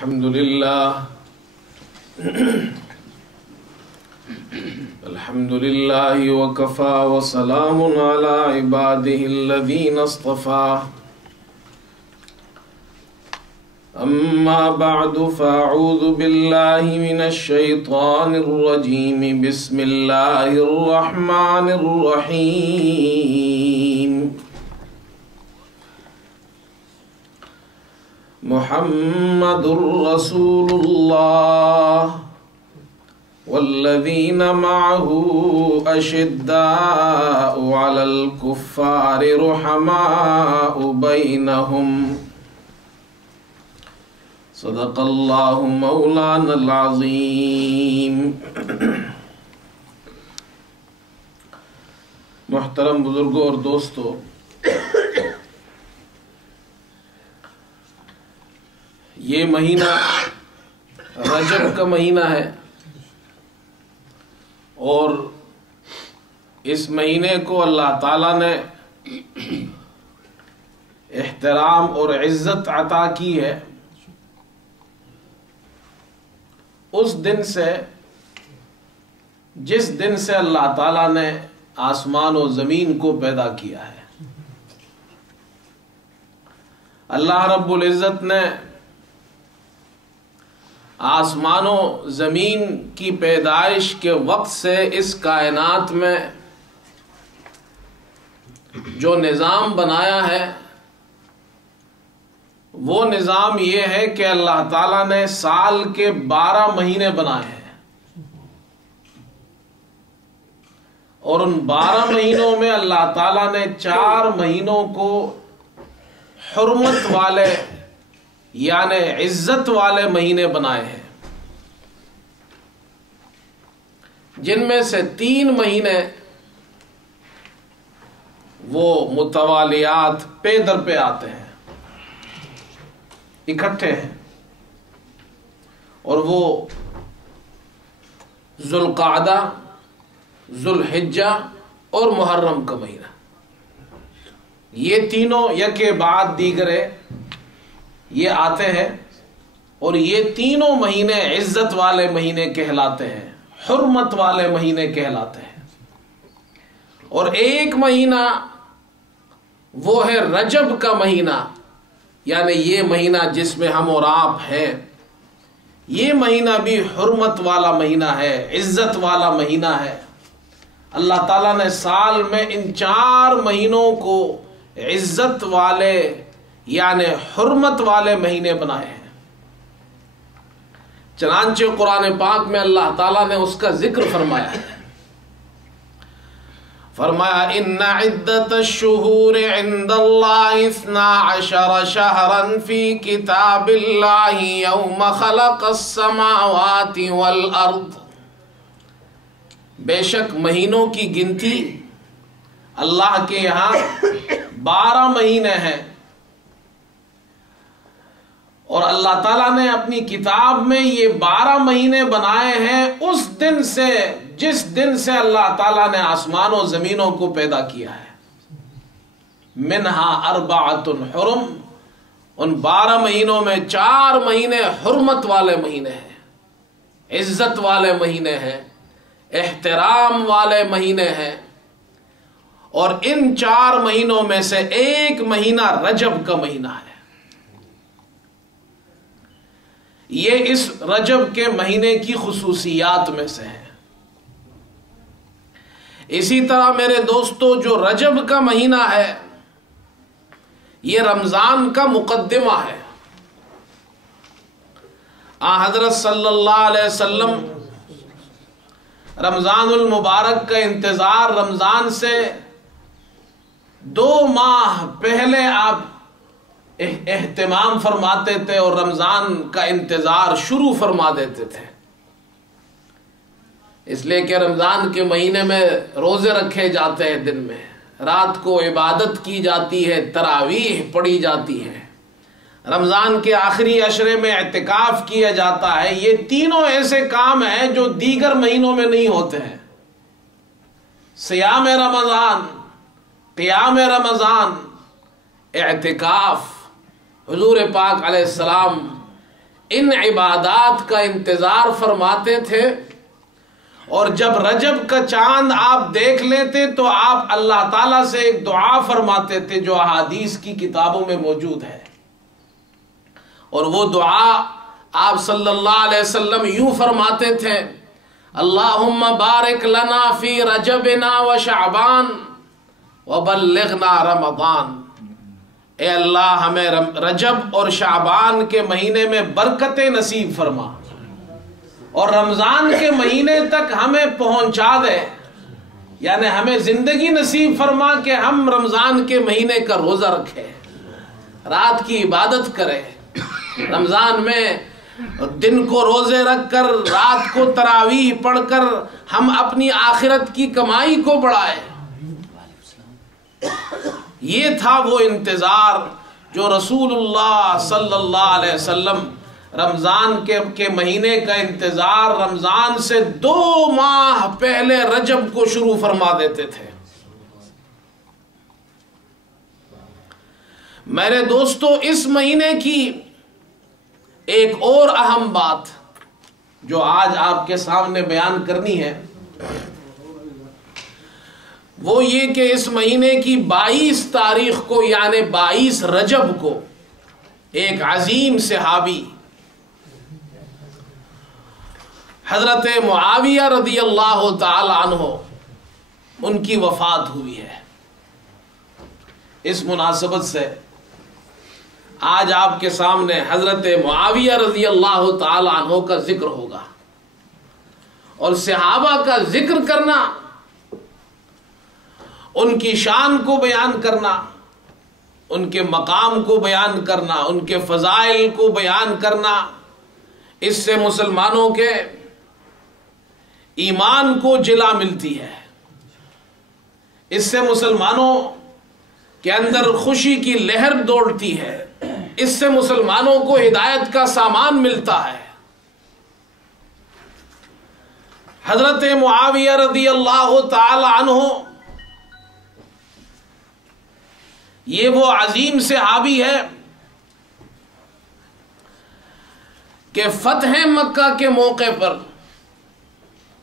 الحمد لله الحمد لله وكفى وسلام على عباده الذين اصطفى أما بعد فأعوذ بالله من الشيطان الرجيم بسم الله الرحمن الرحيم محمد رسول الله والذين معه أشداء على الكفار رحماء بينهم صدق الله مولانا العظيم. محترم بزرگوں اور دوستو، یہ مہینہ رجب کا مہینہ ہے اور اس مہینے کو اللہ تعالیٰ نے احترام اور عزت عطا کی ہے اس دن سے جس دن سے اللہ تعالیٰ نے آسمان و زمین کو پیدا کیا ہے. اللہ رب العزت نے آسمان و زمین کی پیدائش کے وقت سے اس کائنات میں جو نظام بنایا ہے وہ نظام یہ ہے کہ اللہ تعالیٰ نے سال کے 12 مہینے بنائے ہیں اور ان 12 مہینوں میں اللہ تعالیٰ نے 4 مہینوں کو حرمت والے یعنی عزت والے مہینے بنائے ہیں، جن میں سے 3 مہینے وہ متوالیات پے در پہ آتے ہیں، اکٹھے ہیں، اور وہ ذوالقعدہ، ذوالحجہ اور محرم کا مہینہ. یہ تینوں یکے بعد دیگرے یہ آتے ہیں اور یہ تینوں مہینے عزت والے مہینے کہلاتے ہیں، حرمت والے مہینے کہلاتے ہیں. اور ایک مہینہ وہ ہے رجب کا مہینہ، یعنی یہ مہینہ جس میں ہم اور آپ ہیں، یہ مہینہ بھی حرمت والا مہینہ ہے، عزت والا مہینہ ہے. اللہ تعالیٰ نے سال میں ان 4 مہینوں کو عزت والے یعنی حرمت والے مہینے بنائے ہیں. چنانچہ قرآن پاک میں اللہ تعالیٰ نے اس کا ذکر فرمایا ہے. فرمایا ان عدت الشہور عند اللہ 12 شہرا فی کتاب اللہ یوم خلق السماوات والارض. بے شک مہینوں کی گنتی اللہ کے یہاں 12 مہینے ہیں اور اللہ تعالیٰ نے اپنی کتاب میں یہ 12 مہینے بنائے ہیں اس دن سے جس دن سے اللہ تعالیٰ نے آسمان و زمینوں کو پیدا کیا ہے. منہا 4 حرم، ان 12 مہینوں میں 4 مہینے حرمت والے مہینے ہیں، عزت والے مہینے ہیں، احترام والے مہینے ہیں. اور ان 4 مہینوں میں سے ایک مہینہ رجب کا مہینہ ہے. یہ اس رجب کے مہینے کی خصوصیات میں سے ہے. اسی طرح میرے دوستو جو رجب کا مہینہ ہے یہ رمضان کا مقدمہ ہے. حضرت صلی اللہ علیہ وسلم رمضان المبارک کا انتظار رمضان سے 2 ماہ پہلے آپ اہتمام فرماتے تھے اور رمضان کا انتظار شروع فرما دیتے تھے، اس لیے کہ رمضان کے مہینے میں روزے رکھے جاتے ہیں، دن میں رات کو عبادت کی جاتی ہے، تراویح پڑھی جاتی ہے، رمضان کے آخری عشرے میں اعتکاف کیا جاتا ہے. یہ تینوں ایسے کام ہیں جو دیگر مہینوں میں نہیں ہوتے ہیں. صیام رمضان، قیام رمضان، اعتکاف. حضور پاک علیہ السلام ان عبادات کا انتظار فرماتے تھے، اور جب رجب کا چاند آپ دیکھ لیتے تو آپ اللہ تعالیٰ سے ایک دعا فرماتے تھے جو احادیث کی کتابوں میں موجود ہے، اور وہ دعا آپ صلی اللہ علیہ وسلم یوں فرماتے تھے: اللہم بارک لنا فی رجبنا و شعبان وبلغنا رمضان. اے اللہ ہمیں رجب اور شعبان کے مہینے میں برکتیں نصیب فرما، اور رمضان کے مہینے تک ہمیں پہنچا دے، یعنی ہمیں زندگی نصیب فرما کہ ہم رمضان کے مہینے کا روزہ رکھیں، رات کی عبادت کریں، رمضان میں دن کو روزے رکھ کر رات کو تراویح پڑھ کر ہم اپنی آخرت کی کمائی کو بڑھائیں. یہ تھا وہ انتظار جو رسول اللہ صلی اللہ علیہ وسلم رمضان کے مہینے کا انتظار رمضان سے 2 ماہ پہلے رجب کو شروع فرما دیتے تھے. میرے دوستو، اس مہینے کی ایک اور اہم بات جو آج آپ کے سامنے بیان کرنی ہے وہ یہ کہ اس مہینے کی 22 تاریخ کو یعنی 22 رجب کو ایک عظیم صحابی حضرت معاویہ رضی اللہ تعالی عنہ ان کی وفات ہوئی ہے. اس مناسبت سے آج آپ کے سامنے حضرت معاویہ رضی اللہ تعالی عنہ کا ذکر ہوگا، اور صحابہ کا ذکر کرنا، ان کی شان کو بیان کرنا، ان کے مقام کو بیان کرنا، ان کے فضائل کو بیان کرنا، اس سے مسلمانوں کے ایمان کو جلا ملتی ہے، اس سے مسلمانوں کے اندر خوشی کی لہر دوڑتی ہے، اس سے مسلمانوں کو ہدایت کا سامان ملتا ہے. حضرت معاویہ رضی اللہ تعالی عنہ یہ وہ عظیم صحابی ہے کہ فتح مکہ کے موقع پر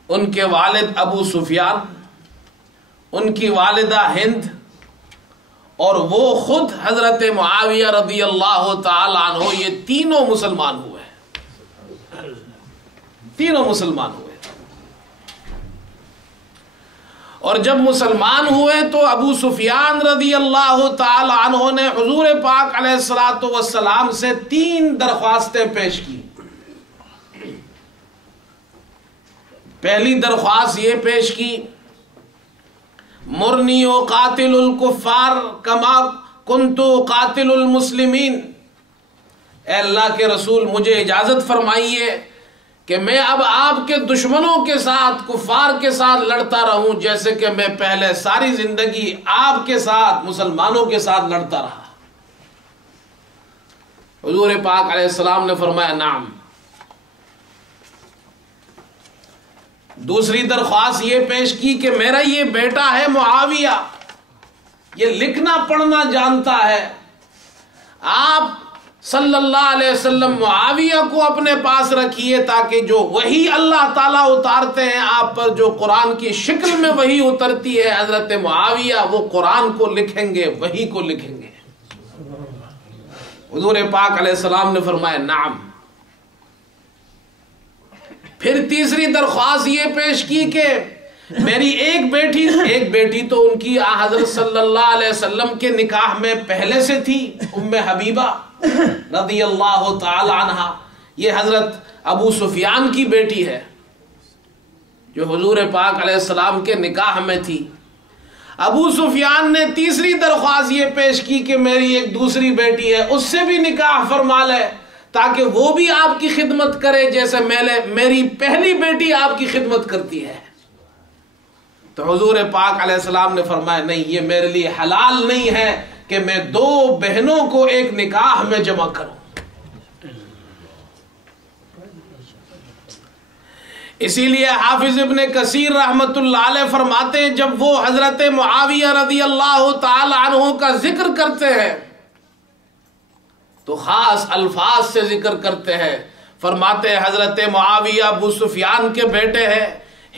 ان کے والد ابو سفیان، ان کی والدہ ہند اور وہ خود حضرت معاویہ رضی اللہ تعالی عنہ یہ تینوں مسلمان ہوئے، تینوں مسلمان ہوئے. اور جب مسلمان ہوئے تو ابو سفیان رضی اللہ تعالی عنہ نے حضور پاک علیہ الصلوۃ والسلام سے 3 درخواستیں پیش کی. پہلی درخواست یہ پیش کی: مرنی و قاتل الکفار کما کنت قاتل المسلمین. اے اللہ کے رسول، مجھے اجازت فرمائیے کہ میں اب آپ کے دشمنوں کے ساتھ، کفار کے ساتھ لڑتا رہوں جیسے کہ میں پہلے ساری زندگی آپ کے ساتھ، مسلمانوں کے ساتھ لڑتا رہا. حضور پاک علیہ السلام نے فرمایا نعم. دوسری درخواست یہ پیش کی کہ میرا یہ بیٹا ہے معاویہ، یہ لکھنا پڑھنا جانتا ہے، آپ صلی اللہ علیہ وسلم معاویہ کو اپنے پاس رکھیے تاکہ جو وحی اللہ تعالیٰ اتارتے ہیں آپ پر، جو قرآن کی شکل میں وحی اترتی ہے، حضرت معاویہ وہ قرآن کو لکھیں گے، وحی کو لکھیں گے. حضور پاک علیہ السلام نے فرمایا نعم. پھر تیسری درخواست یہ پیش کی کہ میری ایک بیٹی تو ان کی حضرت صلی اللہ علیہ وسلم کے نکاح میں پہلے سے تھی، ام حبیبہ رضی اللہ تعالی عنہا. یہ حضرت ابو سفیان کی بیٹی ہے جو حضور پاک علیہ السلام کے نکاح میں تھی. ابو سفیان نے تیسری درخواست یہ پیش کی کہ میری ایک دوسری بیٹی ہے، اس سے بھی نکاح فرما لے تاکہ وہ بھی آپ کی خدمت کرے جیسے میری پہلی بیٹی آپ کی خدمت کرتی ہے. تو حضور پاک علیہ السلام نے فرمایا نہیں، یہ میرے لیے حلال نہیں ہے کہ میں 2 بہنوں کو ایک نکاح میں جمع کروں. اسی لیے حافظ ابن کثیر رحمت اللہ علیہ فرماتے ہیں جب وہ حضرت معاویہ رضی اللہ تعالی عنہ کا ذکر کرتے ہیں تو خاص الفاظ سے ذکر کرتے ہیں. فرماتے ہیں حضرت معاویہ ابو سفیان کے بیٹے ہیں،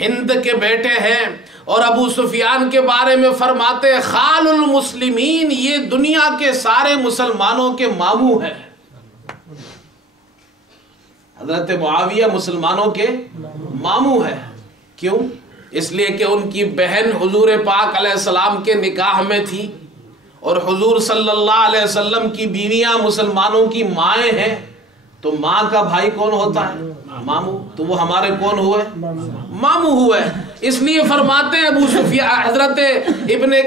ہند کے بیٹے ہیں، اور ابو سفیان کے بارے میں فرماتے ہیں خال المسلمین، یہ دنیا کے سارے مسلمانوں کے ماموں ہیں۔ حضرت معاویہ مسلمانوں کے ماموں ہیں، کیوں؟ اس لیے کہ ان کی بہن حضور پاک علیہ السلام کے نکاح میں تھی، اور حضور صلی اللہ علیہ وسلم کی بیویاں مسلمانوں کی مائیں ہیں، تو ماں کا بھائی کون ہوتا ہے؟ ماموں، تو وہ ہمارے کون ہوئے؟ ماموں ہوئے۔ اس لیے فرماتے ہیں ابو سفیان، حضرت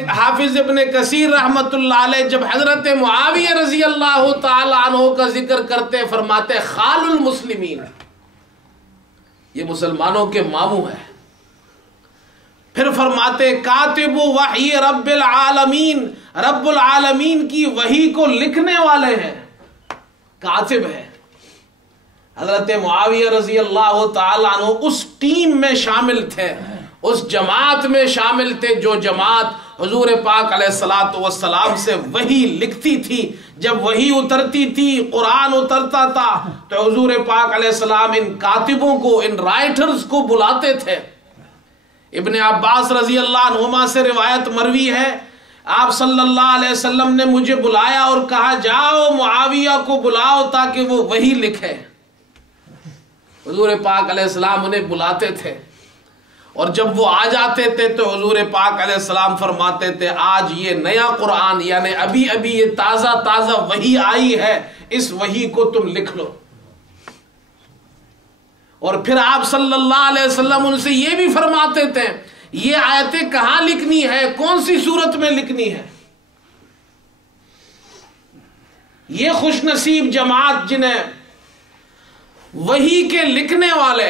حافظ ابن کثیر رحمت اللہ علیہ جب حضرت معاویہ رضی اللہ تعالی عنہ کا ذکر کرتے فرماتے خال المسلمین، یہ مسلمانوں کے ماموں ہیں۔ پھر فرماتے کاتب وحی رب العالمین، رب العالمین کی وحی کو لکھنے والے ہیں، کاتب ہے۔ حضرت معاویہ رضی اللہ تعالیٰ عنہ اس ٹیم میں شامل تھے، اس جماعت میں شامل تھے جو جماعت حضور پاک علیہ الصلوۃ والسلام سے وحی لکھتی تھی۔ جب وحی اترتی تھی، قرآن اترتا تھا، تو حضور پاک علیہ السلام ان کاتبوں کو، ان رائٹرز کو بلاتے تھے۔ ابن عباس رضی اللہ عنہما سے روایت مروی ہے، آپ صلی اللہ علیہ وسلم نے مجھے بلایا اور کہا جاؤ معاویہ کو بلاؤ تاکہ وہ وحی لکھے۔ حضور پاک علیہ السلام انہیں بلاتے تھے، اور جب وہ آ جاتے تھے تو حضور پاک علیہ السلام فرماتے تھے آج یہ نیا قرآن، یعنی ابھی ابھی یہ تازہ تازہ وحی آئی ہے، اس وحی کو تم لکھ لو۔ اور پھر آپ صلی اللہ علیہ وسلم ان سے یہ بھی فرماتے تھے یہ آیتیں کہاں لکھنی ہے، کون سی صورت میں لکھنی ہے۔ یہ خوش نصیب جماعت جنہیں وحی کے لکھنے والے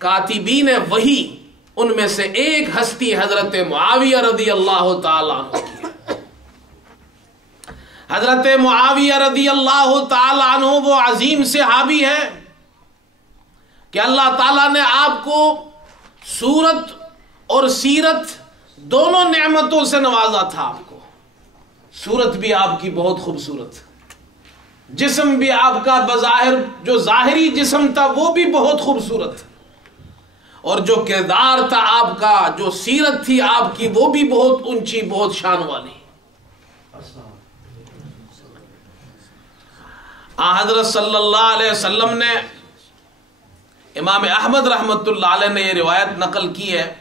کاتبین وحی، ان میں سے ایک ہستی حضرت معاویہ رضی اللہ تعالیٰ عنہ کی۔ حضرت معاویہ رضی اللہ تعالیٰ عنہ وہ عظیم صحابی ہے کہ اللہ تعالیٰ نے آپ کو صورت اور سیرت دونوں نعمتوں سے نوازا تھا۔ آپ کو صورت بھی آپ کی بہت خوبصورت، جسم بھی آپ کا بظاہر جو ظاہری جسم تھا وہ بھی بہت خوبصورت، اور جو کردار تھا آپ کا، جو سیرت تھی آپ کی، وہ بھی بہت اونچی، بہت شان والی۔ حضرت صلی اللہ علیہ وسلم نے، امام احمد رحمت اللہ علیہ نے یہ روایت نقل کی ہے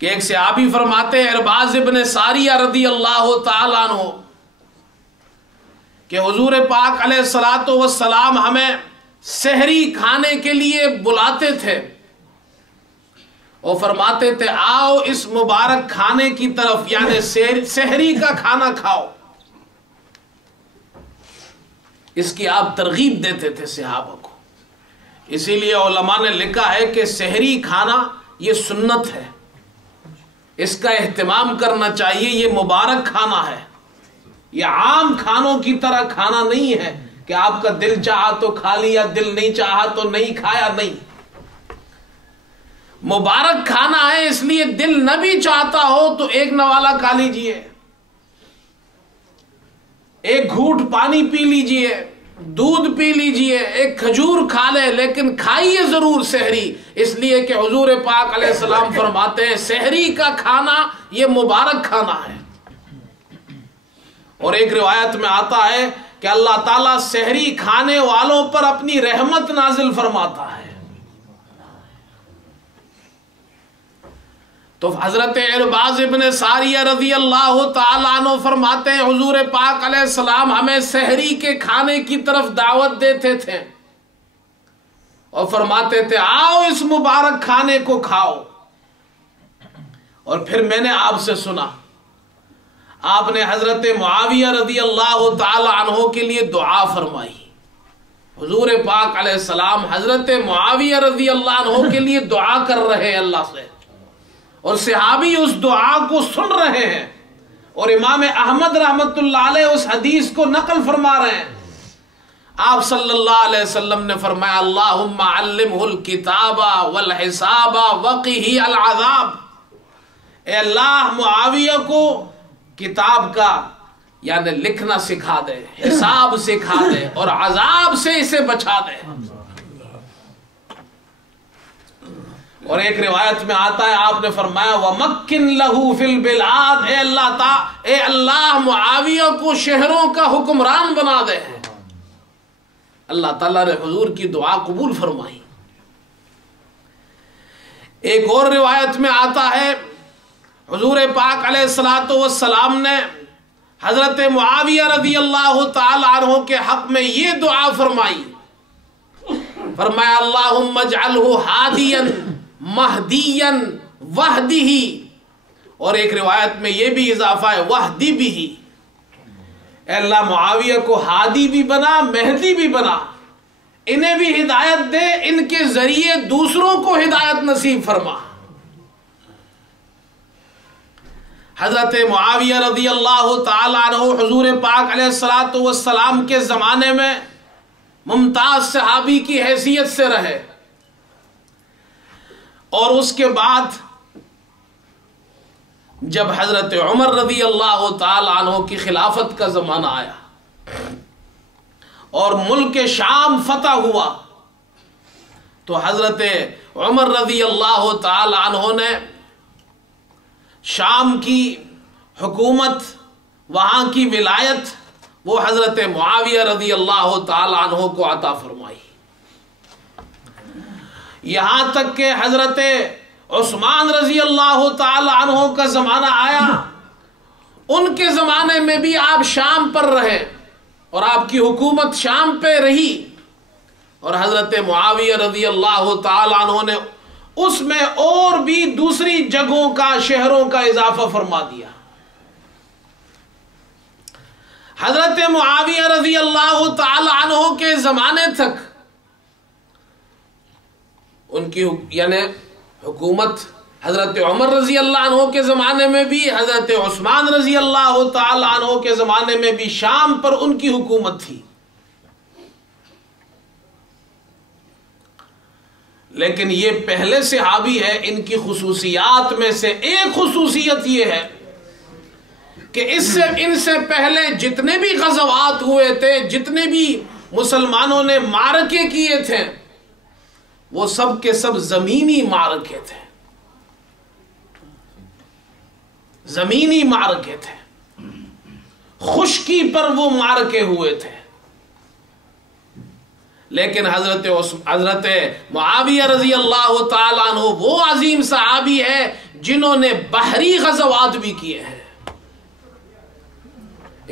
کہ ایک صحابی فرماتے ہیں ارباز ابن ساریہ رضی اللہ تعالیٰ عنہ کہ حضور پاک علیہ الصلوۃ والسلام ہمیں سحری کھانے کے لیے بلاتے تھے اور فرماتے تھے آؤ اس مبارک کھانے کی طرف، یعنی سحری کا کھانا کھاؤ۔ اس کی آپ ترغیب دیتے تھے صحابہ کو۔ اسی لیے علماء نے لکھا ہے کہ سحری کھانا یہ سنت ہے، اس کا اہتمام کرنا چاہیے، یہ مبارک کھانا ہے، یہ عام کھانوں کی طرح کھانا نہیں ہے کہ آپ کا دل چاہا تو کھا لیا، دل نہیں چاہا تو نہیں کھایا، نہیں، مبارک کھانا ہے۔ اس لیے دل نہ بھی چاہتا ہو تو ایک نوالا کھا لیجئے، ایک گھونٹ پانی پی لیجئے، دودھ پی لیجئے، ایک کھجور کھا لے، لیکن کھائیے ضرور سحری، اس لیے کہ حضور پاک علیہ السلام فرماتے ہیں سحری کا کھانا یہ مبارک کھانا ہے۔ اور ایک روایت میں آتا ہے کہ اللہ تعالیٰ سحری کھانے والوں پر اپنی رحمت نازل فرماتا ہے۔ تو حضرت ارباز ابن ساریہ رضی اللہ تعالیٰ عنہ فرماتے ہیں حضور پاک علیہ السلام ہمیں سحری کے کھانے کی طرف دعوت دیتے تھے اور فرماتے تھے آؤ اس مبارک کھانے کو کھاؤ۔ اور پھر میں نے آپ سے سنا آپ نے حضرت معاویہ رضی اللہ تعالی عنہ کے لیے دعا فرمائی۔ حضور پاک علیہ السلام حضرت معاویہ رضی اللہ عنہ کے لیے دعا کر رہے ہیں اللہ سے، اور صحابی اس دعا کو سن رہے ہیں، اور امام احمد رحمت اللہ علیہ اس حدیث کو نقل فرما رہے ہیں۔ آپ صلی اللہ علیہ وسلم نے فرمایا اللہم علمہ الکتاب والحساب وقہ العذاب، اے اللہ معاویہ کو کتاب کا یعنی لکھنا سکھا دے، حساب سکھا دے اور عذاب سے اسے بچا دے۔ اور ایک روایت میں آتا ہے آپ نے فرمایا وَمَكِّن لَهُ فِي الْبِلَادِ، اے اللہ معاویہ کو شہروں کا حکمران بنا دے۔ اللہ تعالیٰ نے حضور کی دعا قبول فرمائی۔ ایک اور روایت میں آتا ہے حضور پاک علیہ الصلوۃ والسلام نے حضرت معاویہ رضی اللہ تعالی عنہ کے حق میں یہ دعا فرمائی، فرمایا اللہم اجعلہ ہادیا مہدیا وہدہ، اور ایک روایت میں یہ بھی اضافہ ہے وہدی بھی، اے اللہ معاویہ کو ہادی بھی بنا، مہدی بھی بنا، انہیں بھی ہدایت دے، ان کے ذریعے دوسروں کو ہدایت نصیب فرما۔ حضرت معاویہ رضی اللہ تعالی عنہ حضور پاک علیہ الصلوۃ والسلام کے زمانے میں ممتاز صحابی کی حیثیت سے رہے، اور اس کے بعد جب حضرت عمر رضی اللہ تعالی عنہ کی خلافت کا زمانہ آیا اور ملک شام فتح ہوا، تو حضرت عمر رضی اللہ تعالی عنہ نے شام کی حکومت، وہاں کی ولایت وہ حضرت معاویہ رضی اللہ تعالی عنہ کو عطا فرمائی، یہاں تک کہ حضرت عثمان رضی اللہ تعالی عنہ کا زمانہ آیا، ان کے زمانے میں بھی آپ شام پر رہے اور آپ کی حکومت شام پہ رہی، اور حضرت معاویہ رضی اللہ تعالی عنہ نے اس میں اور بھی دوسری جگہوں کا، شہروں کا اضافہ فرما دیا۔ حضرت معاویہ رضی اللہ تعالی عنہ کے زمانے تک ان کی یعنی حکومت، حضرت عمر رضی اللہ عنہ کے زمانے میں بھی، حضرت عثمان رضی اللہ تعالی عنہ کے زمانے میں بھی شام پر ان کی حکومت تھی، لیکن یہ پہلے صحابی ہے، ان کی خصوصیات میں سے ایک خصوصیت یہ ہے کہ ان سے پہلے جتنے بھی غزوات ہوئے تھے، جتنے بھی مسلمانوں نے معرکے کیے تھے، وہ سب کے سب زمینی معرکے تھے، زمینی معرکے تھے، خشکی پر وہ معرکے ہوئے تھے، لیکن حضرت معاویہ رضی اللہ تعالی عنہ وہ عظیم صحابی ہے جنہوں نے بحری غزوات بھی کیے ہیں،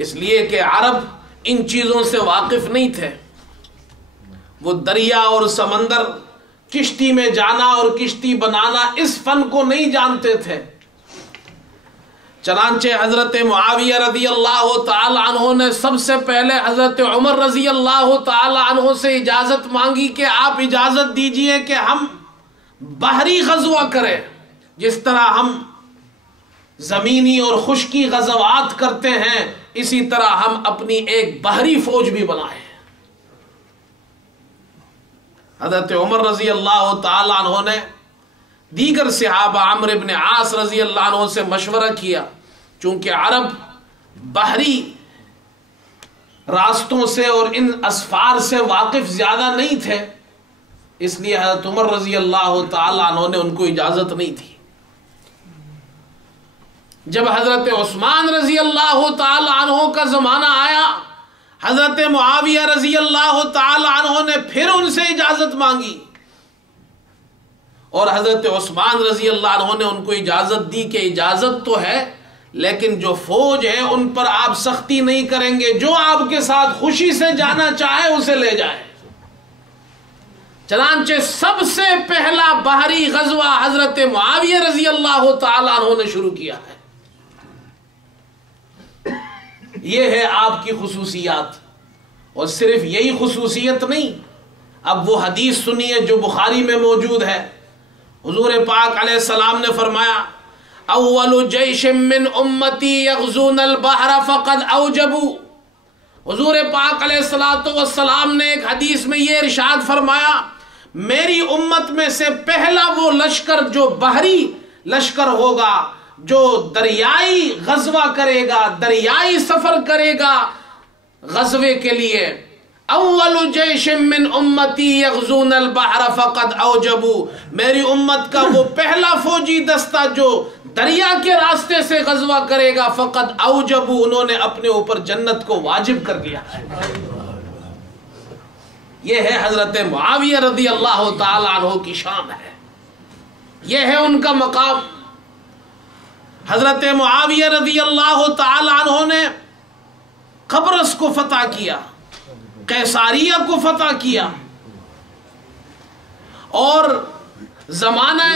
اس لیے کہ عرب ان چیزوں سے واقف نہیں تھے، وہ دریا اور سمندر، کشتی میں جانا اور کشتی بنانا، اس فن کو نہیں جانتے تھے۔ چنانچہ حضرت معاویہ رضی اللہ تعالی عنہ نے سب سے پہلے حضرت عمر رضی اللہ تعالی عنہ سے اجازت مانگی کہ آپ اجازت دیجئے کہ ہم بحری غزوہ کریں، جس طرح ہم زمینی اور خشکی غزوات کرتے ہیں، اسی طرح ہم اپنی ایک بحری فوج بھی بنائیں۔ حضرت عمر رضی اللہ تعالی عنہ نے دیگر صحابہ عمرو بن عاص رضی اللہ عنہ سے مشورہ کیا، چونکہ عرب بحری راستوں سے اور ان اسفار سے واقف زیادہ نہیں تھے، اس لیے حضرت عمر رضی اللہ تعالی عنہ نے ان کو اجازت نہیں تھی۔ جب حضرت عثمان رضی اللہ تعالی عنہ کا زمانہ آیا، حضرت معاویہ رضی اللہ تعالی عنہ نے پھر ان سے اجازت مانگی، اور حضرت عثمان رضی اللہ عنہ نے ان کو اجازت دی کہ اجازت تو ہے، لیکن جو فوج ہے ان پر آپ سختی نہیں کریں گے، جو آپ کے ساتھ خوشی سے جانا چاہے اسے لے جائے۔ چنانچہ سب سے پہلا بحری غزوہ حضرت معاویہ رضی اللہ تعالی عنہ نے شروع کیا ہے۔ یہ ہے آپ کی خصوصیات، اور صرف یہی خصوصیت نہیں، اب وہ حدیث سنیے جو بخاری میں موجود ہے۔ حضور پاک علیہ السلام نے فرمایا اول جیش من امتی یغزون البحر فقد اوجبوا، حضور پاک علیہ السلام نے ایک حدیث میں یہ ارشاد فرمایا، میری امت میں سے پہلا وہ لشکر جو بحری لشکر ہوگا، جو دریائی غزوہ کرے گا، دریائی سفر کرے گا غزوے کے لیے، اول جیش من امتی یغزون البحر فقد اوجبوا، میری امت کا وہ پہلا فوجی دستہ جو دریا کے راستے سے غزوہ کرے گا، فقد اوجبوا، انہوں نے اپنے اوپر جنت کو واجب کر لیا ہے۔ یہ ہے حضرت معاویہ رضی اللہ تعالی عنہ کی شان ہے، یہ ہے ان کا مقام۔ حضرت معاویہ رضی اللہ تعالی عنہ نے قبرص کو فتح کیا، قیصاریہ کو فتح کیا، اور زمانہ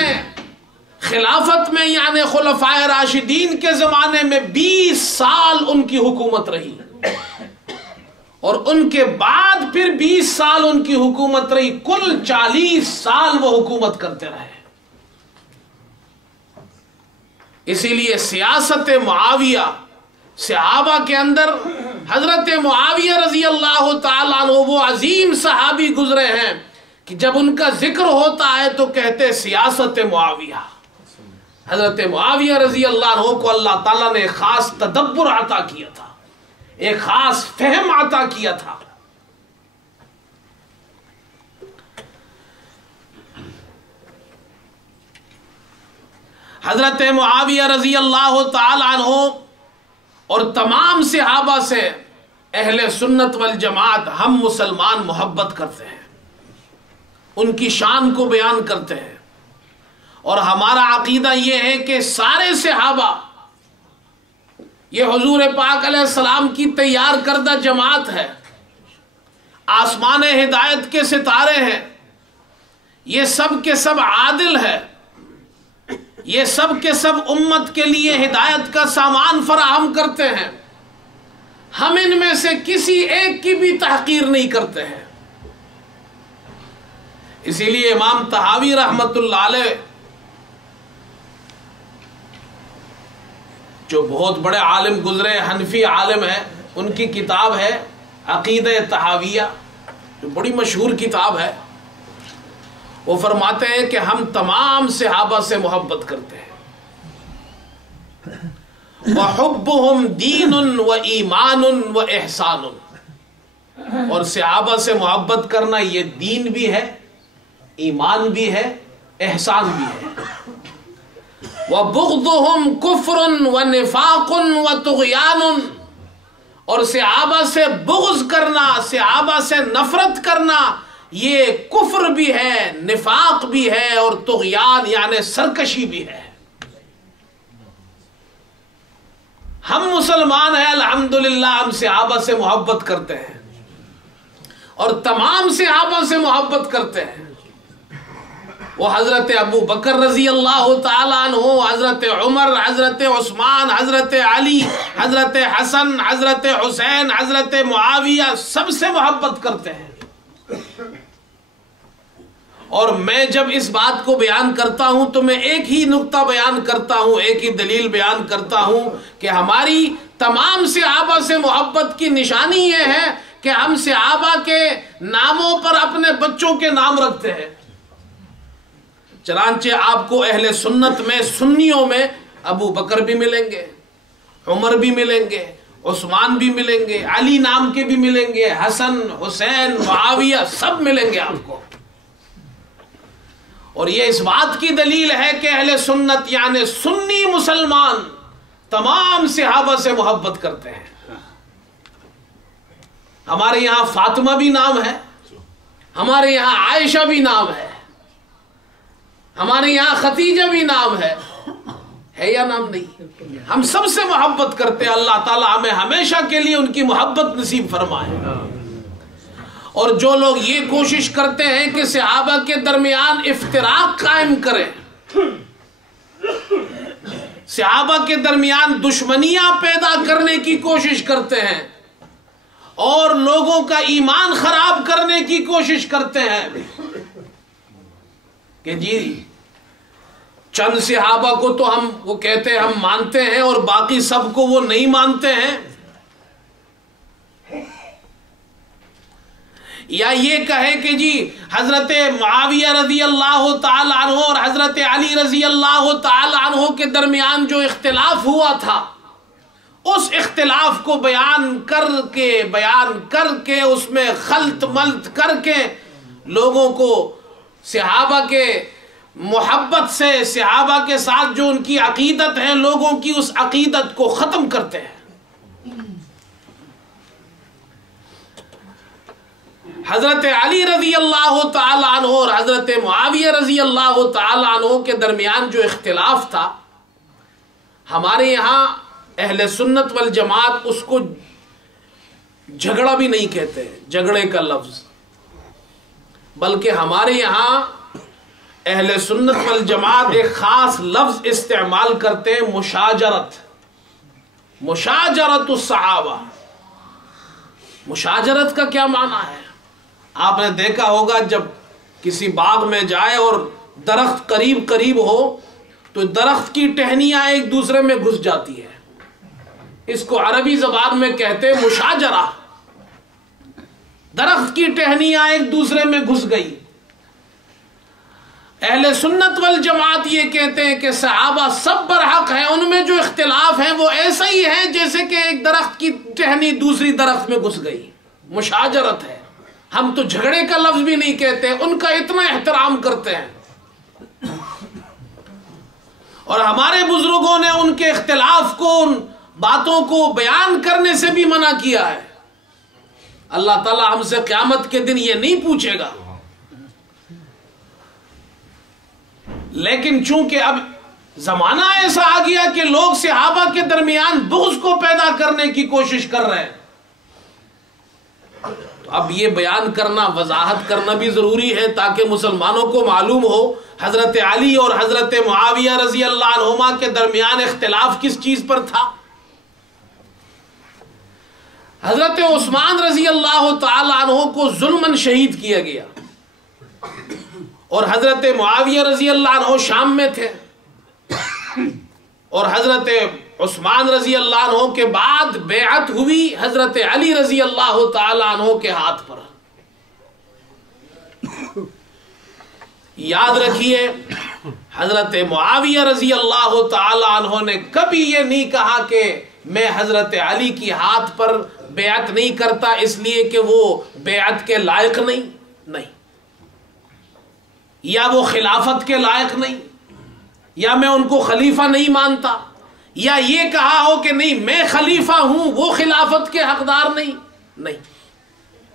خلافت میں یعنی خلفائے راشدین کے زمانے میں 20 سال ان کی حکومت رہی، اور ان کے بعد پھر 20 سال ان کی حکومت رہی، کل 40 سال وہ حکومت کرتے رہے۔ اسی لیے سیاست معاویہ، صحابہ کے اندر حضرت معاویہ رضی اللہ تعالیٰ عنہ وہ عظیم صحابی گزرے ہیں کہ جب ان کا ذکر ہوتا ہے تو کہتے سیاست معاویہ۔ حضرت معاویہ رضی اللہ عنہ کو اللہ تعالیٰ نے ایک خاص تدبر عطا کیا تھا، ایک خاص فہم عطا کیا تھا۔ حضرت معاویہ رضی اللہ تعالی عنہ اور تمام صحابہ سے اہل سنت والجماعت ہم مسلمان محبت کرتے ہیں، ان کی شان کو بیان کرتے ہیں، اور ہمارا عقیدہ یہ ہے کہ سارے صحابہ یہ حضور پاک علیہ السلام کی تیار کردہ جماعت ہے، آسمان ہدایت کے ستارے ہیں، یہ سب کے سب عادل ہے، یہ سب کے سب امت کے لیے ہدایت کا سامان فراہم کرتے ہیں، ہم ان میں سے کسی ایک کی بھی تحقیر نہیں کرتے ہیں۔ اسی لیے امام طحاوی رحمت اللہ علیہ جو بہت بڑے عالم گزرے، حنفی عالم ہے، ان کی کتاب ہے عقیدہ طحاویہ، جو بڑی مشہور کتاب ہے، وہ فرماتے ہیں کہ ہم تمام صحابہ سے محبت کرتے ہیں، وَحُبُّهُمْ دِينٌ وَإِيمَانٌ وَإِحْسَانٌ، اور صحابہ سے محبت کرنا یہ دین بھی ہے، ایمان بھی ہے، احسان بھی ہے۔ وَبُغْضُهُمْ كُفْرٌ وَنِفَاقٌ وَطُغْيَانٌ، اور صحابہ سے بغض کرنا، صحابہ سے نفرت کرنا یہ کفر بھی ہے، نفاق بھی ہے، اور طغیان یعنی سرکشی بھی ہے۔ ہم مسلمان ہیں الحمدللہ، ہم صحابہ سے محبت کرتے ہیں اور تمام صحابہ سے محبت کرتے ہیں۔ وہ حضرت ابو بکر رضی اللہ تعالیٰ عنہ، حضرت عمر، حضرت عثمان، حضرت علی، حضرت حسن، حضرت حسین، حضرت معاویہ، سب سے محبت کرتے ہیں۔ اور میں جب اس بات کو بیان کرتا ہوں تو میں ایک ہی نقطہ بیان کرتا ہوں، ایک ہی دلیل بیان کرتا ہوں کہ ہماری تمام صحابہ سے محبت کی نشانی یہ ہے کہ ہم صحابہ کے ناموں پر اپنے بچوں کے نام رکھتے ہیں۔ چنانچہ آپ کو اہل سنت میں، سنیوں میں ابو بکر بھی ملیں گے، عمر بھی ملیں گے، عثمان بھی ملیں گے، علی نام کے بھی ملیں گے، حسن، حسین، معاویہ، سب ملیں گے آپ کو۔ اور یہ اس بات کی دلیل ہے کہ اہل سنت یعنی سنی مسلمان تمام صحابہ سے محبت کرتے ہیں۔ ہمارے یہاں فاطمہ بھی نام ہے، ہمارے یہاں عائشہ بھی نام ہے، ہمارے یہاں ختیجہ بھی نام ہے یا نام نہیں؟ ہم سب سے محبت کرتے ہیں۔ اللہ تعالی ہمیں ہمیشہ کے لیے ان کی محبت نصیب فرمائے۔ اور جو لوگ یہ کوشش کرتے ہیں کہ صحابہ کے درمیان افتراق قائم کریں، صحابہ کے درمیان دشمنیاں پیدا کرنے کی کوشش کرتے ہیں اور لوگوں کا ایمان خراب کرنے کی کوشش کرتے ہیں کہ جی چند صحابہ کو تو ہم وہ کہتے ہیں ہم مانتے ہیں اور باقی سب کو وہ نہیں مانتے ہیں، یا یہ کہے کہ جی حضرت معاویہ رضی اللہ تعالی عنہ اور حضرت علی رضی اللہ تعالی عنہ کے درمیان جو اختلاف ہوا تھا اس اختلاف کو بیان کر کے اس میں خلط ملط کر کے لوگوں کو صحابہ کے محبت سے، صحابہ کے ساتھ جو ان کی عقیدت ہے، لوگوں کی اس عقیدت کو ختم کرتے ہیں۔ حضرت علی رضی اللہ تعالی عنہ اور حضرت معاویہ رضی اللہ تعالی عنہ کے درمیان جو اختلاف تھا، ہمارے یہاں اہل سنت والجماعت اس کو جھگڑا بھی نہیں کہتے، جھگڑے کا لفظ، بلکہ ہمارے یہاں اہل سنت والجماعت ایک خاص لفظ استعمال کرتے ہیں، مشاجرت الصحابہ۔ مشاجرت کا کیا معنی ہے؟ آپ نے دیکھا ہوگا جب کسی باغ میں جائے اور درخت قریب قریب ہو تو درخت کی ٹہنیاں ایک دوسرے میں گھس جاتی ہے، اس کو عربی زبان میں کہتے ہیں مشاجرہ۔ درخت کی ٹہنیاں ایک دوسرے میں گھس گئی۔ اہل سنت والجماعت یہ کہتے ہیں کہ صحابہ سب برحق ہیں، ان میں جو اختلاف ہے وہ ایسا ہی ہے جیسے کہ ایک درخت کی ٹہنی دوسری درخت میں گھس گئی، مشاجرت ہے۔ ہم تو جھگڑے کا لفظ بھی نہیں کہتے، ان کا اتنا احترام کرتے ہیں، اور ہمارے بزرگوں نے ان کے اختلاف کو، ان باتوں کو بیان کرنے سے بھی منع کیا ہے۔ اللہ تعالیٰ ہم سے قیامت کے دن یہ نہیں پوچھے گا، لیکن چونکہ اب زمانہ ایسا آ گیا کہ لوگ صحابہ کے درمیان بغض کو پیدا کرنے کی کوشش کر رہے ہیں، تو اب یہ بیان کرنا، وضاحت کرنا بھی ضروری ہے تاکہ مسلمانوں کو معلوم ہو حضرت علی اور حضرت معاویہ رضی اللہ عنہما کے درمیان اختلاف کس چیز پر تھا۔ حضرت عثمان رضی اللہ تعالی عنہ کو ظلماً شہید کیا گیا، اور حضرت معاویہ رضی اللہ عنہ شام میں تھے، اور حضرت عثمان رضی اللہ عنہ کے بعد بیعت ہوئی حضرت علی رضی اللہ تعالی عنہ کے ہاتھ پر۔ یاد رکھیے حضرت معاویہ رضی اللہ تعالی عنہ نے کبھی یہ نہیں کہا کہ میں حضرت علی کی ہاتھ پر بیعت نہیں کرتا اس لیے کہ وہ بیعت کے لائق نہیں، یا وہ خلافت کے لائق نہیں، یا میں ان کو خلیفہ نہیں مانتا، یا یہ کہا ہو کہ نہیں میں خلیفہ ہوں وہ خلافت کے حقدار نہیں۔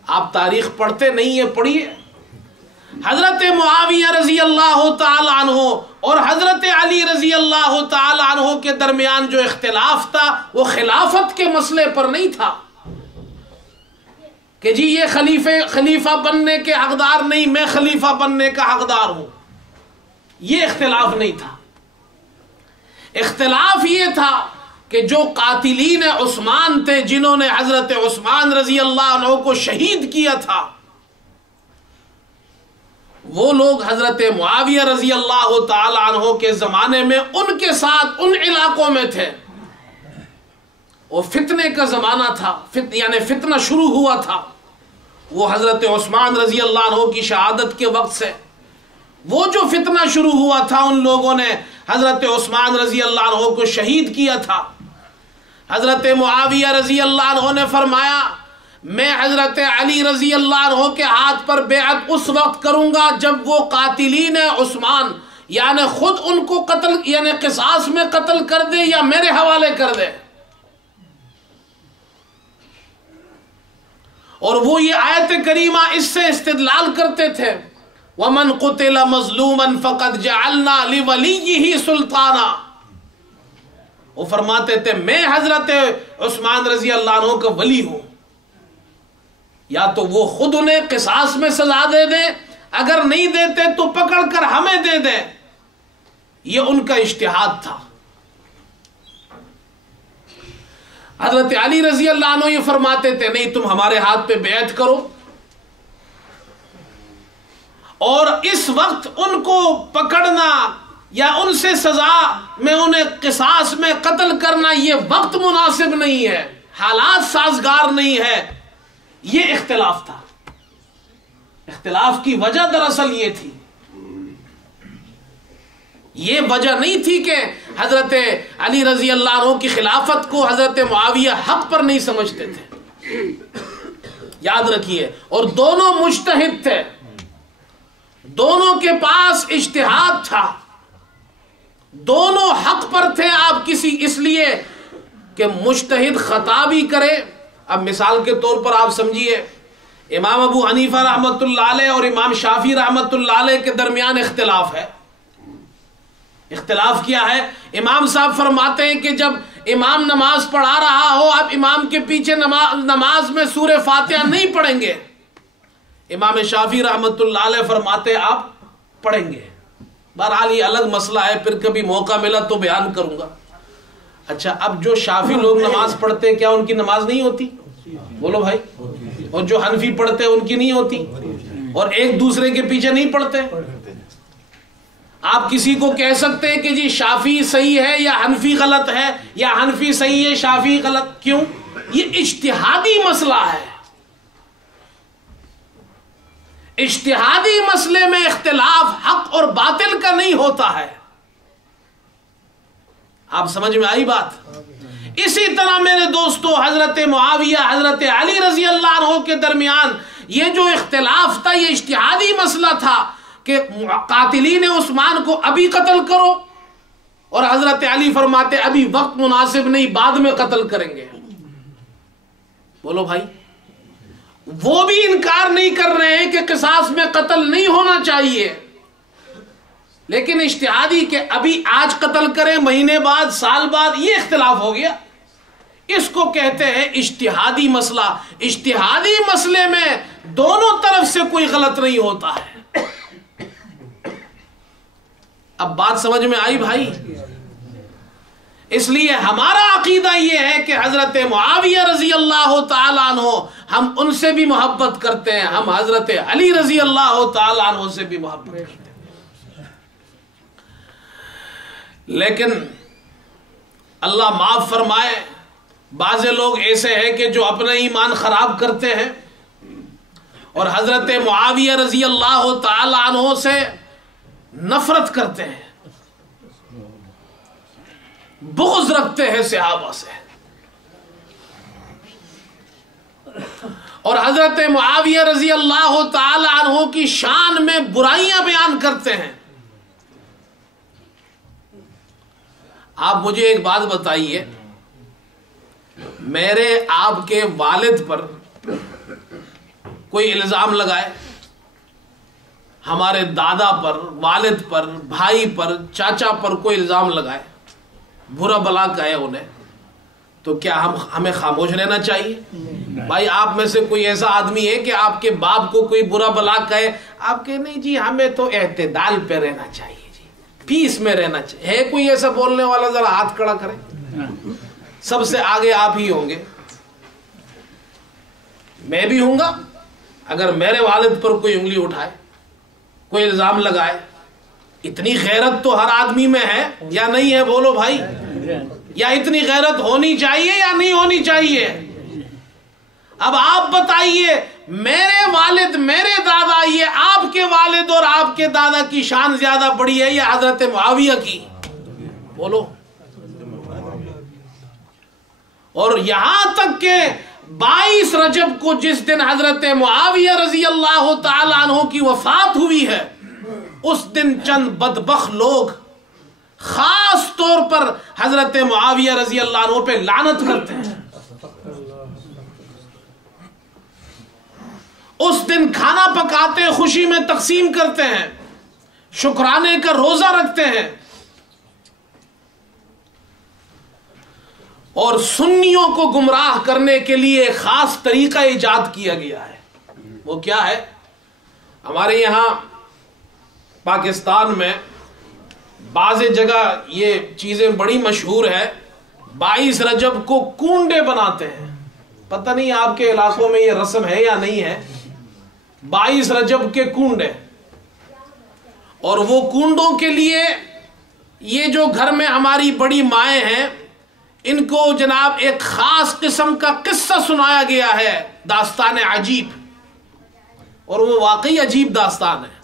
آپ تاریخ پڑھتے نہیں ہیں، پڑھیے حضرت معاویہ رضی اللہ تعالی عنہ اور حضرت علی رضی اللہ تعالی عنہ کے درمیان جو اختلاف تھا وہ خلافت کے مسئلے پر نہیں تھا کہ جی یہ خلیفہ بننے کے حقدار نہیں، میں خلیفہ بننے کا حقدار ہوں، یہ اختلاف نہیں تھا۔ اختلاف یہ تھا کہ جو قاتلین عثمان تھے، جنہوں نے حضرت عثمان رضی اللہ عنہ کو شہید کیا تھا، وہ لوگ حضرت معاویہ رضی اللہ تعالی عنہ کے زمانے میں ان کے ساتھ ان علاقوں میں تھے۔ وہ فتنے کا زمانہ تھا، یعنی فتنہ شروع ہوا تھا، وہ حضرت عثمان رضی اللہ عنہ کی شہادت کے وقت سے وہ جو فتنہ شروع ہوا تھا، ان لوگوں نے حضرت عثمان رضی اللہ عنہ کو شہید کیا تھا۔ حضرت معاویہ رضی اللہ عنہ نے فرمایا میں حضرت علی رضی اللہ عنہ کے ہاتھ پر بیعت اس وقت کروں گا جب وہ قاتلین عثمان یعنی خود ان کو قتل یعنی قصاص میں قتل کر دے یا میرے حوالے کر دے۔ اور وہ یہ آیت کریمہ اس سے استدلال کرتے تھے وَمَنْ قُتِلَ مَظْلُومًا فَقَدْ جَعَلْنَا لِوَلِيِّهِ سُلْطَانًا، وہ فرماتے تھے میں حضرت عثمان رضی اللہ عنہ کا ولی ہوں، یا تو وہ خود انہیں قصاص میں سزا دے دیں، اگر نہیں دیتے تو پکڑ کر ہمیں دے دیں۔ یہ ان کا اجتہاد تھا۔ حضرت علی رضی اللہ عنہ یہ فرماتے تھے نہیں تم ہمارے ہاتھ پہ بیعت کرو، اور اس وقت ان کو پکڑنا یا ان سے سزا میں انہیں قصاص میں قتل کرنا یہ وقت مناسب نہیں ہے، حالات سازگار نہیں ہے، یہ اختلاف تھا۔ اختلاف کی وجہ دراصل یہ تھی، یہ وجہ نہیں تھی کہ حضرت علی رضی اللہ عنہ کی خلافت کو حضرت معاویہ حق پر نہیں سمجھتے تھے، یاد رکھیے، اور دونوں مجتہد تھے، دونوں کے پاس اجتہاد تھا، دونوں حق پر تھے. آپ کسی اس لیے کہ مجتہد خطا بھی کرے. اب مثال کے طور پر آپ سمجھیے، امام ابو حنیفہ رحمت اللہ علیہ اور امام شافعی رحمت اللہ علیہ کے درمیان اختلاف ہے. اختلاف کیا ہے؟ امام صاحب فرماتے ہیں کہ جب امام نماز پڑھا رہا ہو، آپ امام کے پیچھے نماز میں سورہ فاتحہ نہیں پڑھیں گے. امام شافعی رحمت اللہ علیہ فرماتے آپ پڑھیں گے. بہرحال یہ الگ مسئلہ ہے، پھر کبھی موقع ملا تو بیان کروں گا. اچھا، اب جو شافعی لوگ نماز پڑھتے ہیں، کیا ان کی نماز نہیں ہوتی؟ بولو بھائی. اور جو حنفی پڑھتے ہیں ان کی نہیں ہوتی؟ اور ایک دوسرے کے پیچھے نہیں پڑھتے؟ آپ کسی کو کہہ سکتے ہیں کہ جی شافعی صحیح ہے یا حنفی غلط ہے، یا حنفی صحیح ہے شافعی غلط؟ کیوں؟ یہ اجتہادی مسئلہ ہے. اجتہادی مسئلے میں اختلاف حق اور باطل کا نہیں ہوتا ہے. آپ سمجھ میں آئی بات؟ اسی طرح میرے دوستو، حضرت معاویہ حضرت علی رضی اللہ عنہ کے درمیان یہ جو اختلاف تھا، یہ اجتہادی مسئلہ تھا کہ قاتلین عثمان کو ابھی قتل کرو، اور حضرت علی فرماتے ابھی وقت مناسب نہیں، بعد میں قتل کریں گے. بولو بھائی. وہ بھی انکار نہیں کر رہے ہیں کہ قصاص میں قتل نہیں ہونا چاہیے، لیکن اجتہادی کہ ابھی آج قتل کریں، مہینے بعد، سال بعد، یہ اختلاف ہو گیا. اس کو کہتے ہیں اجتہادی مسئلہ. اجتہادی مسئلے میں دونوں طرف سے کوئی غلط نہیں ہوتا ہے. اب بات سمجھ میں آئی بھائی؟ اس لیے ہمارا عقیدہ یہ ہے کہ حضرت معاویہ رضی اللہ تعالی عنہ، ہم ان سے بھی محبت کرتے ہیں، ہم حضرت علی رضی اللہ تعالی عنہ سے بھی محبت کرتے ہیں. لیکن اللہ معاف فرمائے، بعض لوگ ایسے ہیں کہ جو اپنا ایمان خراب کرتے ہیں اور حضرت معاویہ رضی اللہ تعالی عنہ سے نفرت کرتے ہیں، بغض رکھتے ہیں صحابہ سے، اور حضرت معاویہ رضی اللہ تعالی عنہ کی شان میں برائیاں بیان کرتے ہیں. آپ مجھے ایک بات بتائیے، میرے آپ کے والد پر کوئی الزام لگائے، ہمارے دادا پر، والد پر، بھائی پر، چاچا پر کوئی الزام لگائے، برا بلا کہے انہیں، تو کیا ہمیں خاموش رہنا چاہیے؟ بھائی آپ میں سے کوئی ایسا آدمی ہے کہ آپ کے باپ کو کوئی برا بلا کہے، آپ کہ نہیں جی ہمیں تو اعتدال پہ رہنا چاہیے، جی پیس میں رہنا چاہیے؟ ہے کوئی ایسا بولنے والا؟ ذرا ہاتھ کھڑا کرے. سب سے آگے آپ ہی ہوں گے، میں بھی ہوں گا. اگر میرے والد پر کوئی انگلی اٹھائے، کوئی الزام لگائے، اتنی غیرت تو ہر آدمی میں ہے یا نہیں ہے؟ بولو بھائی. یا اتنی غیرت ہونی چاہیے یا نہیں ہونی چاہیے؟ اب آپ بتائیے، میرے والد، میرے دادا، یہ آپ کے والد اور آپ کے دادا کی شان زیادہ بڑی ہے یا حضرت معاویہ کی؟ بولو. اور یہاں تک کہ 22 رجب کو جس دن حضرت معاویہ رضی اللہ تعالی عنہ کی وفات ہوئی ہے، اس دن چند بدبخت لوگ خاص طور پر حضرت معاویہ رضی اللہ عنہ پہ لعنت کرتے ہیں. اس دن کھانا پکاتے، خوشی میں تقسیم کرتے ہیں، شکرانے کا روزہ رکھتے ہیں، اور سنیوں کو گمراہ کرنے کے لیے ایک خاص طریقہ ایجاد کیا گیا ہے. وہ کیا ہے؟ ہمارے یہاں پاکستان میں بعض جگہ یہ چیزیں بڑی مشہور ہے. 22 رجب کو کنڈے بناتے ہیں. پتہ نہیں آپ کے علاقوں میں یہ رسم ہے یا نہیں ہے. 22 رجب کے کنڈے، اور وہ کنڈوں کے لیے یہ جو گھر میں ہماری بڑی مائیں ہیں، ان کو جناب ایک خاص قسم کا قصہ سنایا گیا ہے، داستان عجیب. اور وہ واقعی عجیب داستان ہے.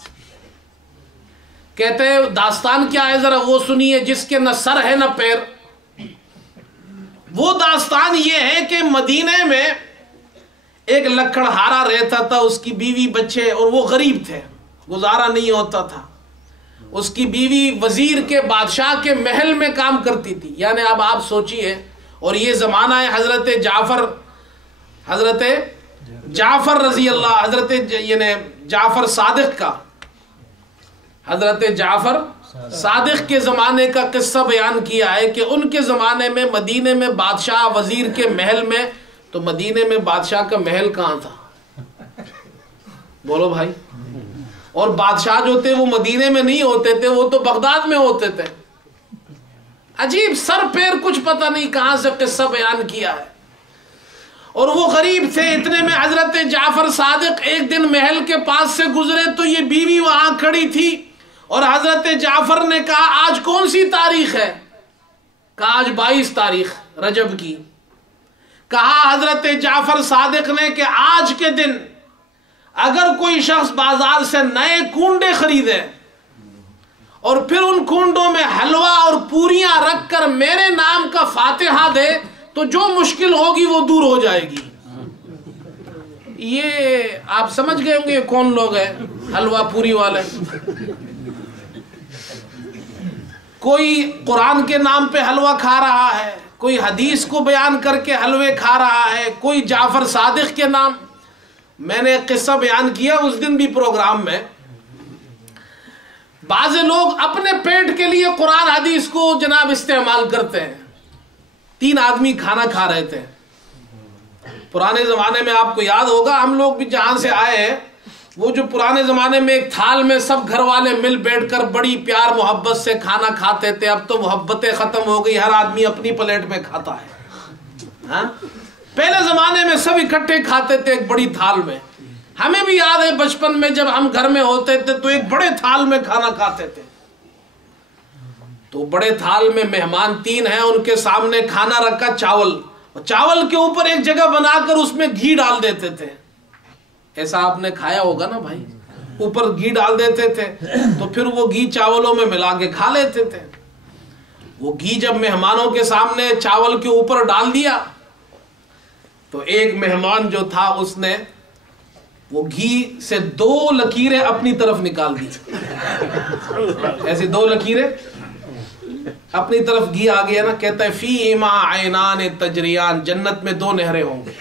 کہتے ہیں داستان کیا ہے ذرا وہ سنیے, جس کے نہ سر ہے نہ پیر. وہ داستان یہ ہے کہ مدینے میں ایک لکڑہارا رہتا تھا, اس کی بیوی بچے, اور وہ غریب تھے, گزارا نہیں ہوتا تھا. اس کی بیوی وزیر کے بادشاہ کے محل میں کام کرتی تھی. یعنی اب آپ سوچئے, اور یہ زمانہ ہے حضرت جعفر رضی اللہ, یعنی جعفر صادق کا, حضرت جعفر صادق کے زمانے کا قصہ بیان کیا ہے کہ ان کے زمانے میں مدینے میں بادشاہ وزیر کے محل میں, تو مدینے میں بادشاہ کا محل کہاں تھا؟ بولو بھائی. اور بادشاہ جو تھے وہ مدینے میں نہیں ہوتے تھے, وہ تو بغداد میں ہوتے تھے. عجیب سر پیر کچھ پتہ نہیں کہاں سے قصہ بیان کیا ہے. اور وہ غریب تھے. اتنے میں حضرت جعفر صادق ایک دن محل کے پاس سے گزرے تو یہ بیوی وہاں کھڑی تھی, اور حضرت جعفر نے کہا آج کون سی تاریخ ہے؟ کہا آج 22 تاریخ رجب کی. کہا حضرت جعفر صادق نے کہ آج کے دن اگر کوئی شخص بازار سے نئے کونڈے خریدے اور پھر ان کونڈوں میں حلوہ اور پوریاں رکھ کر میرے نام کا فاتحہ دے تو جو مشکل ہوگی وہ دور ہو جائے گی. یہ آپ سمجھ گئے ہوں گے کون لوگ ہیں حلوہ پوری والے. کوئی قرآن کے نام پہ حلوہ کھا رہا ہے, کوئی حدیث کو بیان کر کے حلوے کھا رہا ہے, کوئی جعفر صادق کے نام. میں نے ایک قصہ بیان کیا اس دن بھی پروگرام میں. بعض لوگ اپنے پیٹ کے لیے قرآن حدیث کو جناب استعمال کرتے ہیں. 3 آدمی کھانا کھا رہے تھے. پرانے زمانے میں آپ کو یاد ہوگا, ہم لوگ بھی جہاں سے آئے ہیں, وہ جو پرانے زمانے میں ایک تھال میں سب گھر والے مل بیٹھ کر بڑی پیار محبت سے کھانا کھاتے تھے. اب تو محبتیں ختم ہو گئی, ہر آدمی اپنی پلیٹ میں کھاتا ہے. ہاں پہلے زمانے میں سب اکٹھے کھاتے تھے ایک بڑی تھال میں. ہمیں بھی یاد ہے بچپن میں جب ہم گھر میں ہوتے تھے تو ایک بڑے تھال میں کھانا کھاتے تھے. تو بڑے تھال میں مہمان 3 ہیں, ان کے سامنے کھانا رکھا, چاول کے اوپر ایک جگہ بنا کر اس میں گھی ڈال دیتے تھے. ایسا آپ نے کھایا ہوگا نا بھائی, اوپر گھی ڈال دیتے تھے تو پھر وہ گھی چاولوں میں ملا کے کھا لیتے تھے. وہ گھی جب مہمانوں کے سامنے چاول کے اوپر ڈال دیا تو ایک مہمان جو تھا اس نے وہ گھی سے 2 لکیریں اپنی طرف نکال دی. ایسی 2 لکیریں اپنی طرف گھی آ گیا نا. کہتا ہے فیہما عینان تجریان, جنت میں 2 نہریں ہوں گی.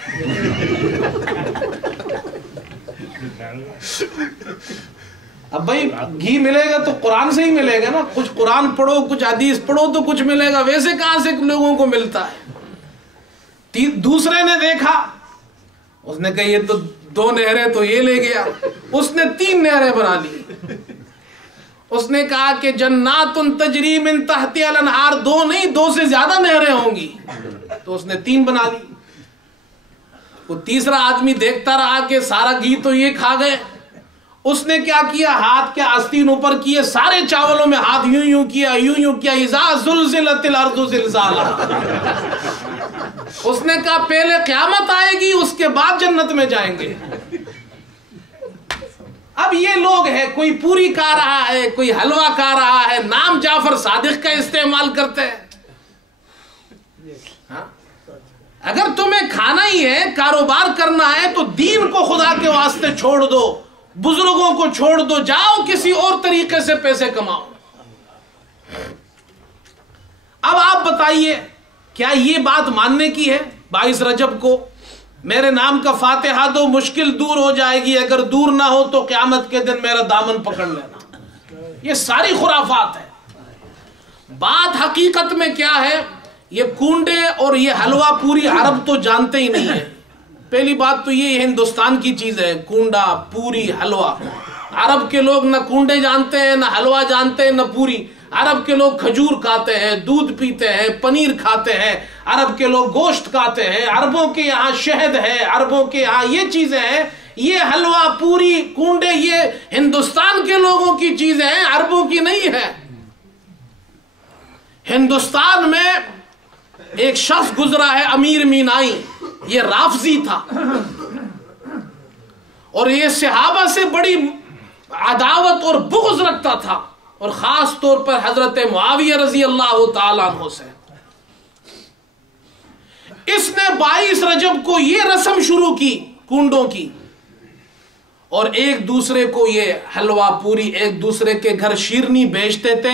اب بھائی گھی ملے گا تو قرآن سے ہی ملے گا نا, کچھ قرآن پڑھو کچھ حدیث پڑھو تو کچھ ملے گا, ویسے کہاں سے لوگوں کو ملتا ہے. دوسرے نے دیکھا, اس نے کہا یہ تو 2 نہریں تو یہ لے گیا. اس نے 3 نہریں بنا لی. اس نے کہا کہ جنات تجری من تحتها الانہار, 2 نہیں 2 سے زیادہ نہریں ہوں گی. تو اس نے 3 بنا لی. وہ تیسرا آدمی دیکھتا رہا کہ سارا گھی تو یہ کھا گئے. اس نے کیا کیا, ہاتھ کے آستین اوپر کیے, سارے چاولوں میں ہاتھ یوں کیا, اذا زلزلت الارض زلزالها. اس نے کہا پہلے قیامت آئے گی اس کے بعد جنت میں جائیں گے. اب یہ لوگ ہیں, کوئی پوری کھا رہا ہے, کوئی حلوہ کھا رہا ہے, نام جعفر صادق کا استعمال کرتے ہیں. اگر تمہیں کھانا ہی ہے, کاروبار کرنا ہے, تو دین کو خدا کے واسطے چھوڑ دو, بزرگوں کو چھوڑ دو, جاؤ کسی اور طریقے سے پیسے کماؤ. اب آپ بتائیے کیا یہ بات ماننے کی ہے؟ 22 رجب کو میرے نام کا فاتحہ دو, مشکل دور ہو جائے گی, اگر دور نہ ہو تو قیامت کے دن میرا دامن پکڑ لینا. یہ ساری خرافات ہے. بات حقیقت میں کیا ہے, یہ کونڈے اور یہ حلوہ پوری عرب تو جانتے ہی نہیں ہے. پہلی بات تو یہ ہندوستان کی چیز ہے, کونڈا پوری حلوہ. عرب کے لوگ نہ کونڈے جانتے ہیں, نہ حلوہ جانتے ہیں, نہ پوری. عرب کے لوگ کھجور کھاتے ہیں, دودھ پیتے ہیں, پنیر کھاتے ہیں. عرب کے لوگ گوشت کھاتے ہیں. عربوں کے یہاں شہد ہے, عربوں کے یہاں یہ چیزیں ہیں. یہ حلوہ پوری کونڈے یہ ہندوستان کے لوگوں کی چیزیں ہیں, عربوں کی نہیں ہے. ہندوستان میں ایک شخص گزرا ہے, امیر مینائی, یہ رافضی تھا, اور یہ صحابہ سے بڑی عداوت اور بغض رکھتا تھا، اور خاص طور پر حضرت معاویہ رضی اللہ تعالیٰ عنہ سے۔ اس نے 22 رجب کو یہ رسم شروع کی کنڈوں کی، اور ایک دوسرے کو یہ حلوہ پوری، ایک دوسرے کے گھر شیرنی بیچتے تھے۔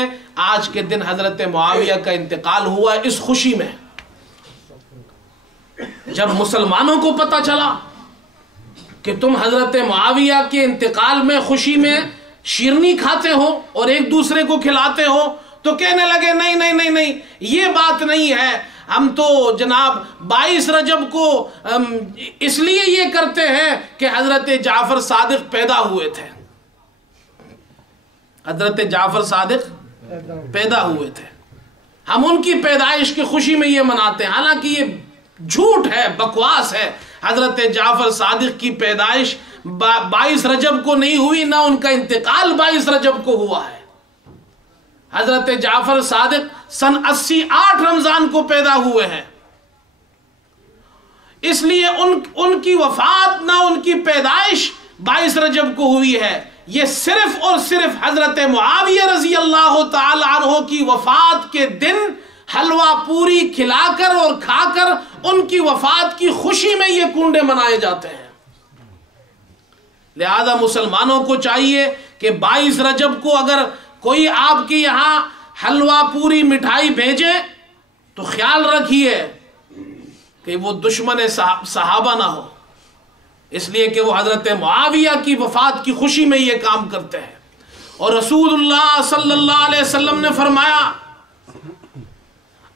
آج کے دن حضرت معاویہ کا انتقال ہوا اس خوشی میں۔ جب مسلمانوں کو پتہ چلا کہ تم حضرت معاویہ کے انتقال میں خوشی میں شیرنی کھاتے ہو اور ایک دوسرے کو کھلاتے ہو، تو کہنے لگے نہیں نہیں نہیں نہیں، یہ بات نہیں ہے، ہم تو جناب 22 رجب کو اس لیے یہ کرتے ہیں کہ حضرت جعفر صادق پیدا ہوئے تھے، حضرت جعفر صادق پیدا ہوئے تھے، ہم ان کی پیدائش کی خوشی میں یہ مناتے ہیں۔ حالانکہ یہ جھوٹ ہے، بکواس ہے۔ حضرت جعفر صادق کی پیدائش 22 رجب کو نہیں ہوئی، نہ ان کا انتقال 22 رجب کو ہوا ہے۔ حضرت جعفر صادق سن 88 رمضان کو پیدا ہوئے ہیں، اس لیے ان کی وفات نہ ان کی پیدائش 22 رجب کو ہوئی ہے۔ یہ صرف اور صرف حضرت معاویہ رضی اللہ تعالی عنہ کی وفات کے دن حلوہ پوری کھلا کر اور کھا کر ان کی وفات کی خوشی میں یہ کنڈے منائے جاتے ہیں۔ لہذا مسلمانوں کو چاہیے کہ 22 رجب کو اگر کوئی آپ کے یہاں حلوہ پوری مٹھائی بھیجے تو خیال رکھیے کہ وہ دشمن صحابہ نہ ہو، اس لیے کہ وہ حضرت معاویہ کی وفات کی خوشی میں یہ کام کرتے ہیں۔ اور رسول اللہ صلی اللہ علیہ وسلم نے فرمایا،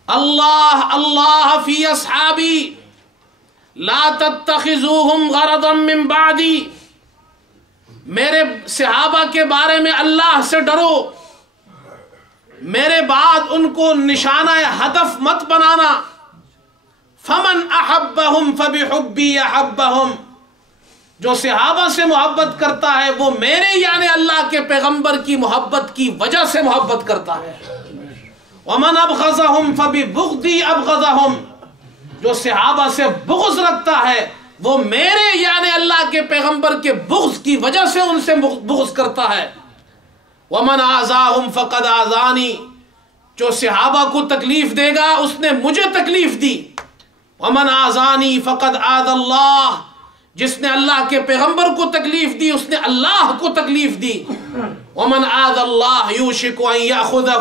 اللہ اللہ فی اصحابی لا تتخذوہم غرضا من بعدی، میرے صحابہ کے بارے میں اللہ سے ڈرو، میرے بعد ان کو نشانہ ہدف مت بنانا۔ فمن احبہم فبحبی احبہم، جو صحابہ سے محبت کرتا ہے وہ میرے یعنی اللہ کے پیغمبر کی محبت کی وجہ سے محبت کرتا ہے۔ ومن ابغضہم فببغضی ابغضہم، جو صحابہ سے بغض رکھتا ہے وہ میرے یعنی اللہ کے پیغمبر کے بغض کی وجہ سے ان سے بغض کرتا ہے۔ ومن آذاہم فقد آذانی، جو صحابہ کو تکلیف دے گا اس نے مجھے تکلیف دی۔ ومن آذانی فقد آذى اللہ، جس نے اللہ کے پیغمبر کو تکلیف دی اس نے اللہ کو تکلیف دی۔ ومن آذى اللہ یوشک ان یاخذہ،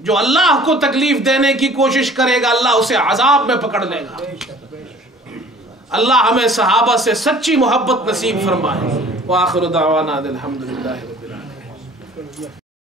جو اللہ کو تکلیف دینے کی کوشش کرے گا اللہ اسے عذاب میں پکڑ لے گا۔ اللہ ہمیں صحابہ سے سچی محبت نصیب فرمائے۔ وآخر دعوانا الحمدللہ۔